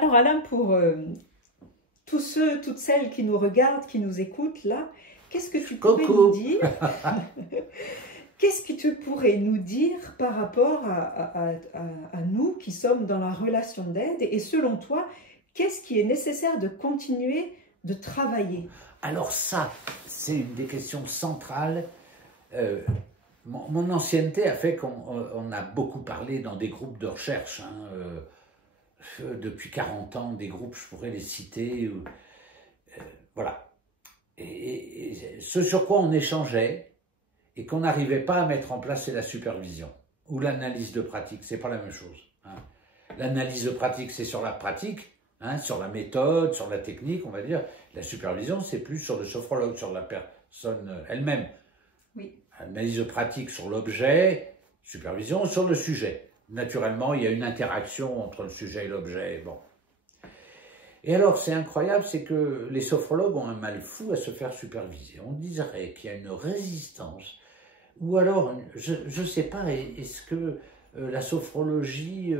Alors Alain, pour tous ceux, toutes celles qui nous regardent, qui nous écoutent là, qu'est-ce que tu pourrais nous dire qu'est-ce que tu pourrais nous dire par rapport à nous qui sommes dans la relation d'aide et selon toi, qu'est-ce qui est nécessaire de continuer de travailler? Alors ça, c'est une des questions centrales. Mon ancienneté a fait qu'on a beaucoup parlé dans des groupes de recherche. Depuis 40 ans, des groupes, je pourrais les citer. Voilà. Et ce sur quoi on échangeait et qu'on n'arrivait pas à mettre en place, c'est la supervision ou l'analyse de pratique. C'est pas la même chose. L'analyse de pratique, c'est sur la pratique, sur la méthode, sur la technique, on va dire. La supervision, c'est plus sur le sophrologue, sur la personne elle-même. Oui. Analyse de pratique sur l'objet, supervision sur le sujet. Naturellement, il y a une interaction entre le sujet et l'objet. Bon. Et alors, c'est incroyable, c'est que les sophrologues ont un mal fou à se faire superviser. On dirait qu'il y a une résistance. Ou alors, je ne sais pas, est-ce que la sophrologie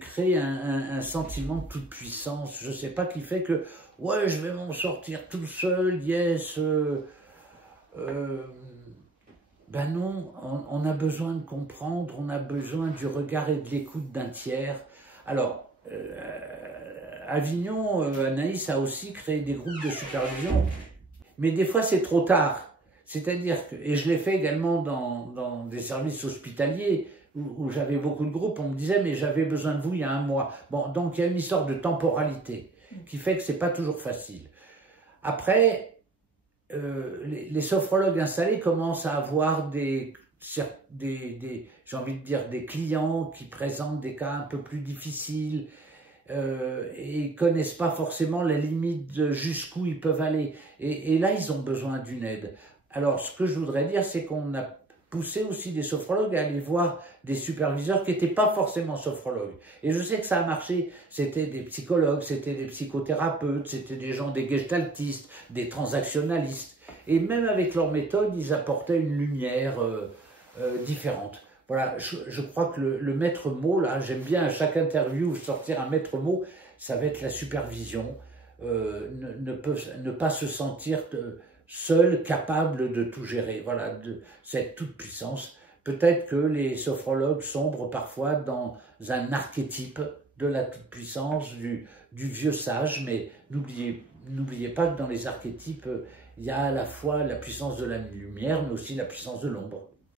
crée un sentiment de toute puissance, je ne sais pas, qui fait que, ouais, je vais m'en sortir tout seul, yes. Ben non, on a besoin de comprendre, on a besoin du regard et de l'écoute d'un tiers. Alors, Avignon, Anaïs a aussi créé des groupes de supervision, mais des fois c'est trop tard. C'est-à-dire que, et je l'ai fait également dans des services hospitaliers où j'avais beaucoup de groupes, on me disait mais j'avais besoin de vous il y a un mois. Bon, donc il y a une histoire de temporalité qui fait que c'est pas toujours facile. Après, les sophrologues installés commencent à avoir j'ai envie de dire, des clients qui présentent des cas un peu plus difficiles et ils ne connaissent pas forcément la limite de jusqu'où ils peuvent aller. Et là, ils ont besoin d'une aide. Alors, ce que je voudrais dire, c'est qu'on a poussé aussi des sophrologues à aller voir des superviseurs qui n'étaient pas forcément sophrologues. Et je sais que ça a marché. C'était des psychologues, c'était des psychothérapeutes, c'était des gens, des gestaltistes, des transactionnalistes. Et même avec leur méthode, ils apportaient une lumière différente. Voilà, je crois que le maître mot, là, j'aime bien à chaque interview sortir un maître mot, ça va être la supervision. Ne pas se sentir seul, capable de tout gérer. Voilà, de cette toute-puissance. Peut-être que les sophrologues sombrent parfois dans un archétype de la toute-puissance, du vieux sage, mais n'oubliez pas que dans les archétypes, il y a à la fois la puissance de la lumière, mais aussi la puissance de l'ombre.